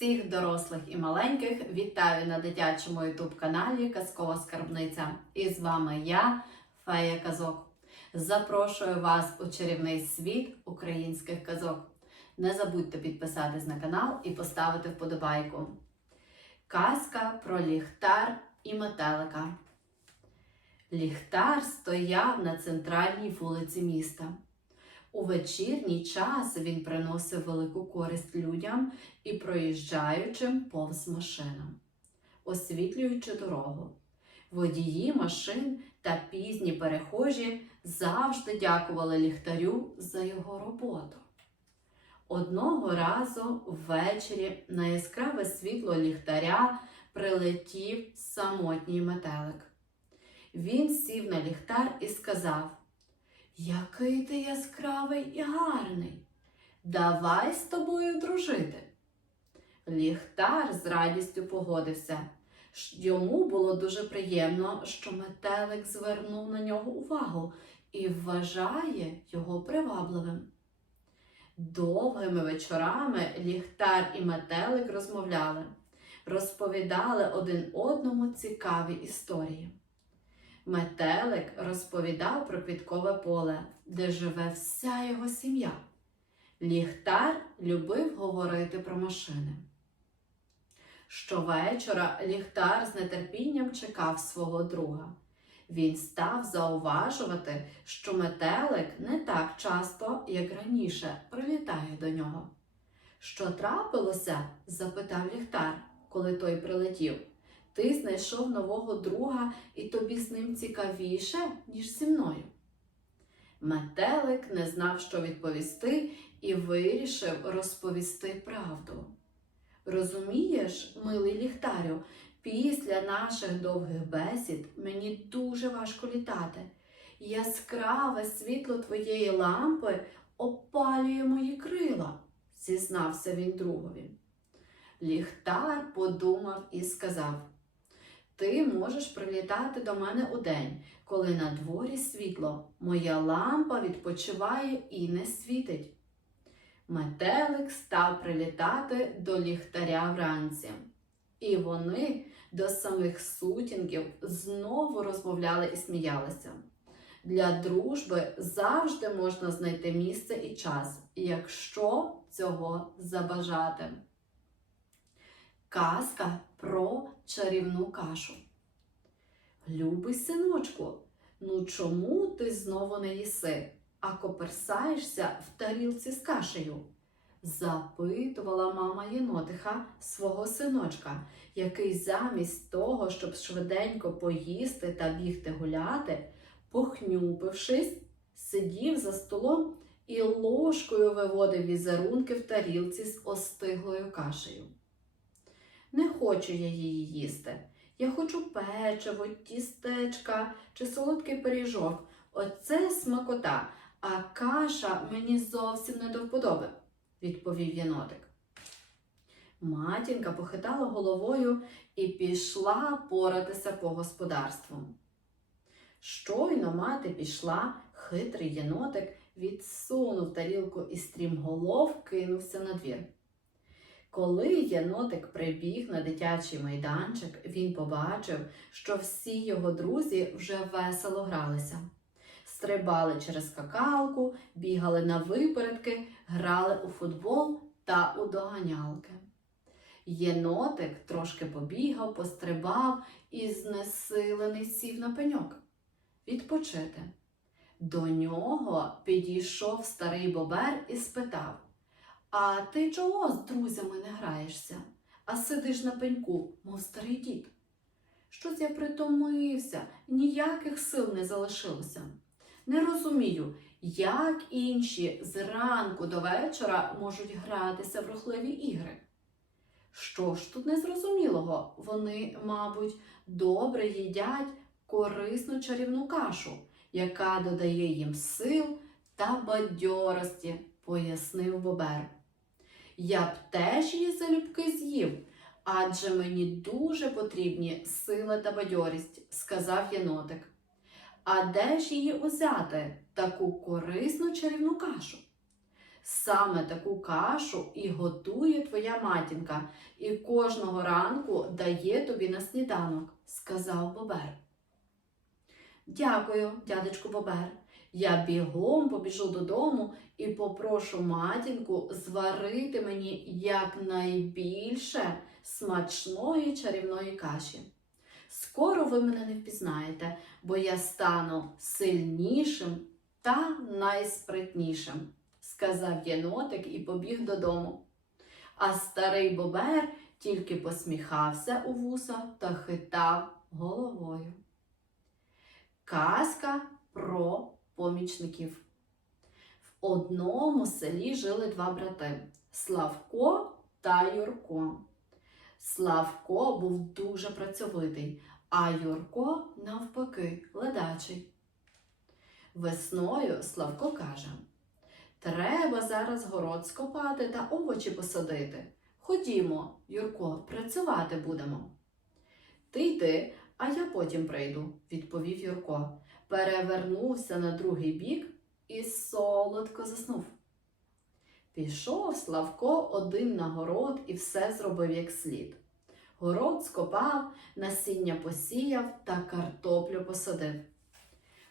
Всіх дорослих і маленьких вітаю на дитячому ютуб каналі Казкова Скарбниця. І з вами я, Фея Казок. Запрошую вас у чарівний світ українських казок. Не забудьте підписатись на канал і поставити вподобайку. Казка про ліхтар і метелика. Ліхтар стояв на центральній вулиці міста. У вечірній час він приносив велику користь людям і проїжджаючим повз машинам, освітлюючи дорогу. Водії машин та пізні перехожі завжди дякували ліхтарю за його роботу. Одного разу ввечері на яскраве світло ліхтаря прилетів самотній метелик. Він сів на ліхтар і сказав: Який ти яскравий і гарний. Давай з тобою дружити. Ліхтар з радістю погодився. Йому було дуже приємно, що метелик звернув на нього увагу і вважає його привабливим. Довгими вечорами ліхтар і метелик розмовляли, розповідали один одному цікаві історії. Метелик розповідав про квіткове поле, де живе вся його сім'я. Ліхтар любив говорити про машини. Щовечора ліхтар з нетерпінням чекав свого друга. Він став зауважувати, що метелик не так часто, як раніше, прилітає до нього. Що трапилося? запитав ліхтар, коли той прилетів. Ти знайшов нового друга і тобі з ним цікавіше, ніж зі мною. Метелик не знав, що відповісти, і вирішив розповісти правду. Розумієш, милий ліхтарю, після наших довгих бесід мені дуже важко літати. Яскраве світло твоєї лампи опалює мої крила, зізнався він другові. Ліхтар подумав і сказав: Ти можеш прилітати до мене удень, коли на дворі світло, моя лампа відпочиває і не світить. Метелик став прилітати до ліхтаря вранці, і вони до самих сутінків знову розмовляли і сміялися. Для дружби завжди можна знайти місце і час, якщо цього забажати. Казка про чарівну кашу. Любий синочку, ну чому ти знову не їси, а коперсаєшся в тарілці з кашею? запитувала мама єнотиха свого синочка, який замість того, щоб швиденько поїсти та бігти гуляти, похнюпившись, сидів за столом і ложкою виводив візерунки в тарілці з остиглою кашею. Не хочу я її їсти. Я хочу печиво, тістечка чи солодкий пиріжок. Оце смакота, а каша мені зовсім не до вподоби, відповів єнотик. Матінка похитала головою і пішла поратися по господарству. Щойно мати пішла, хитрий єнотик відсунув тарілку і стрімголов кинувся на двір. Коли єнотик прибіг на дитячий майданчик, він побачив, що всі його друзі вже весело гралися. Стрибали через какалку, бігали на випередки, грали у футбол та у доганялки. Єнотик трошки побігав, пострибав і знесилений сів на пеньок. Відпочити. До нього підійшов старий бобер і спитав а ти чого з друзями не граєшся, а сидиш на пеньку, мов старий дід? Щось я притомився, ніяких сил не залишилося. Не розумію, як інші зранку до вечора можуть гратися в рухливі ігри. Що ж тут незрозумілого? Вони, мабуть, добре їдять корисну чарівну кашу, яка додає їм сил та бадьорості, пояснив Бобер. Я б теж її залюбки з'їв, адже мені дуже потрібні сила та бадьорість, сказав єнотик. А де ж її узяти, таку корисну чарівну кашу? Саме таку кашу і готує твоя матінка, і кожного ранку дає тобі на сніданок, сказав Бобер. Дякую, дядечку Бобер. Я бігом побіжу додому і попрошу матінку зварити мені якнайбільше смачної чарівної каші. Скоро ви мене не впізнаєте, бо я стану сильнішим та найспритнішим, сказав єнотик і побіг додому. А старий бобер тільки посміхався у вуса та хитав головою. Казка про помічників. В одному селі жили два брати Славко та Юрко. Славко був дуже працьовитий, а Юрко, навпаки, ледачий. Весною Славко каже: Треба зараз город скопати та овочі посадити. Ходімо, Юрко, працювати будемо. Ти йди, а я потім прийду, відповів Юрко. Перевернувся на другий бік і солодко заснув. Пішов Славко один на город і все зробив як слід. Город скопав, насіння посіяв та картоплю посадив.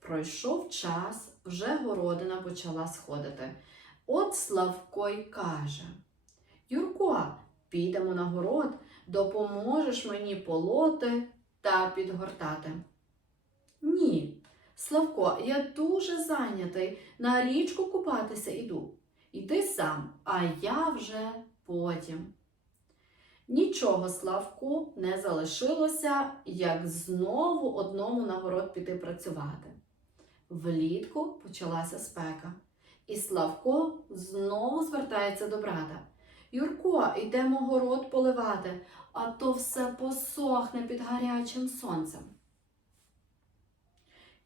Пройшов час, вже городина почала сходити. От Славко й каже: Юрко, підемо на город, допоможеш мені полоти та підгортати. Ні, Славко, я дуже зайнятий, на річку купатися іду. Іди сам, а я вже потім. Нічого Славку не залишилося, як знову одному на город піти працювати. Влітку почалася спека, і Славко знову звертається до брата. Юрко, йдемо город поливати, а то все посохне під гарячим сонцем.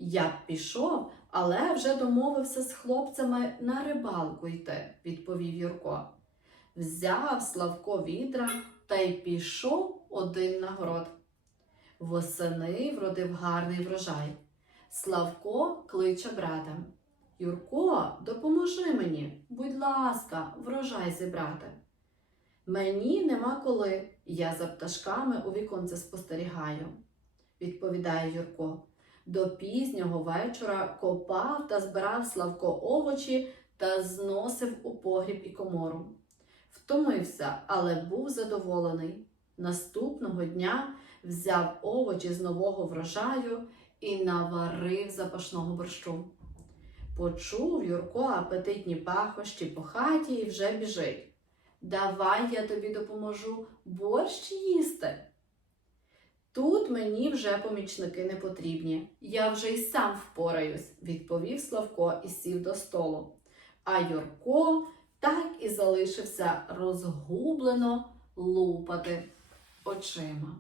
Я пішов, але вже домовився з хлопцями на рибалку йти, відповів Юрко. Взяв Славко відра та й пішов один на город. Восени вродив гарний врожай. Славко кличе брата. Юрко, допоможи мені, будь ласка, врожай зібрати. Мені нема коли, я за пташками у віконце спостерігаю, відповідає Юрко. До пізнього вечора копав та збирав Славко овочі та зносив у погріб і комору. Втомився, але був задоволений. Наступного дня взяв овочі з нового врожаю і наварив запашного борщу. Почув Юрко апетитні пахощі по хаті і вже біжить. Давай я тобі допоможу борщ їсти. Тут мені вже помічники не потрібні. Я вже й сам впораюсь, відповів Славко і сів до столу. А Юрко так і залишився розгублено лупати очима.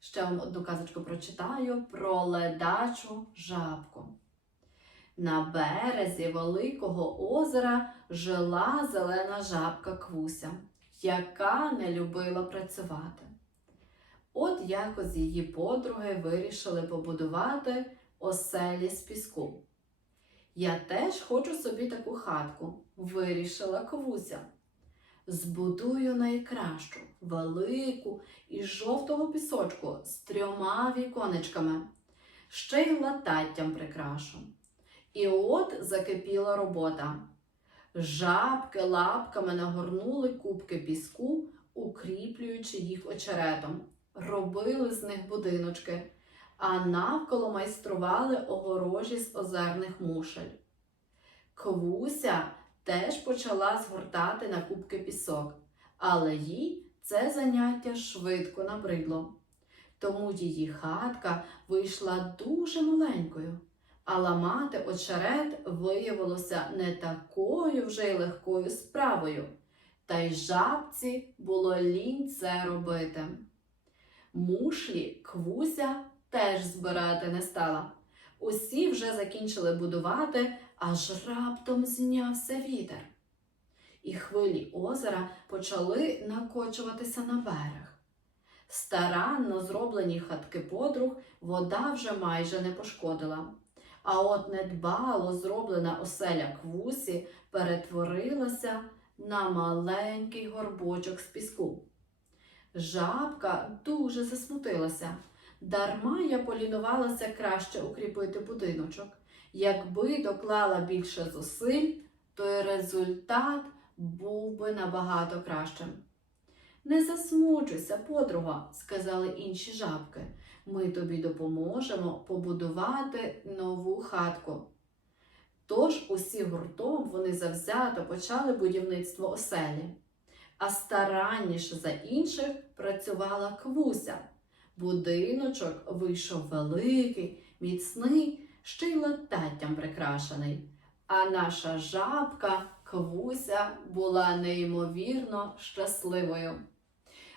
Ще вам одну казочку прочитаю про ледачу жабку. На березі Великого озера жила зелена жабка Квуся, яка не любила працювати. От якось її подруги вирішили побудувати оселі з піску. Я теж хочу собі таку хатку, вирішила Квуся. Збудую найкращу, велику із жовтого пісочку з трьома віконечками, ще й лататтям прикрашу. І от закипіла робота. Жабки лапками нагорнули кубки піску, укріплюючи їх очеретом, робили з них будиночки, а навколо майстрували огорожі з озерних мушель. Квуся теж почала згортати на кубки пісок, але їй це заняття швидко набридло. Тому її хатка вийшла дуже маленькою, а ламати очерет виявилося не такою вже й легкою справою, та й жабці було лінь це робити. Мушлі квуся теж збирати не стала. Усі вже закінчили будувати, аж раптом знявся вітер. І хвилі озера почали накочуватися на берег. Старанно зроблені хатки подруг вода вже майже не пошкодила, А от недбало зроблена оселя квусі перетворилася на маленький горбочок з піску. Жабка дуже засмутилася. Дарма я полінувалася краще укріпити будиночок. Якби доклала більше зусиль, то й результат був би набагато кращим. Не засмучуйся, подруга, сказали інші жабки. Ми тобі допоможемо побудувати нову хатку. Тож усі гуртом вони завзято почали будівництво оселі, а старанніше за інших працювала квуся. Будиночок вийшов великий, міцний, ще й лататтям прикрашений. А наша жабка Квуся була неймовірно щасливою.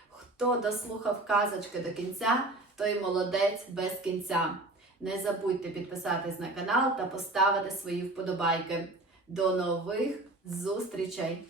Хто дослухав казочки до кінця, той молодець без кінця. Не забудьте підписатись на канал та поставити свої вподобайки. До нових зустрічей!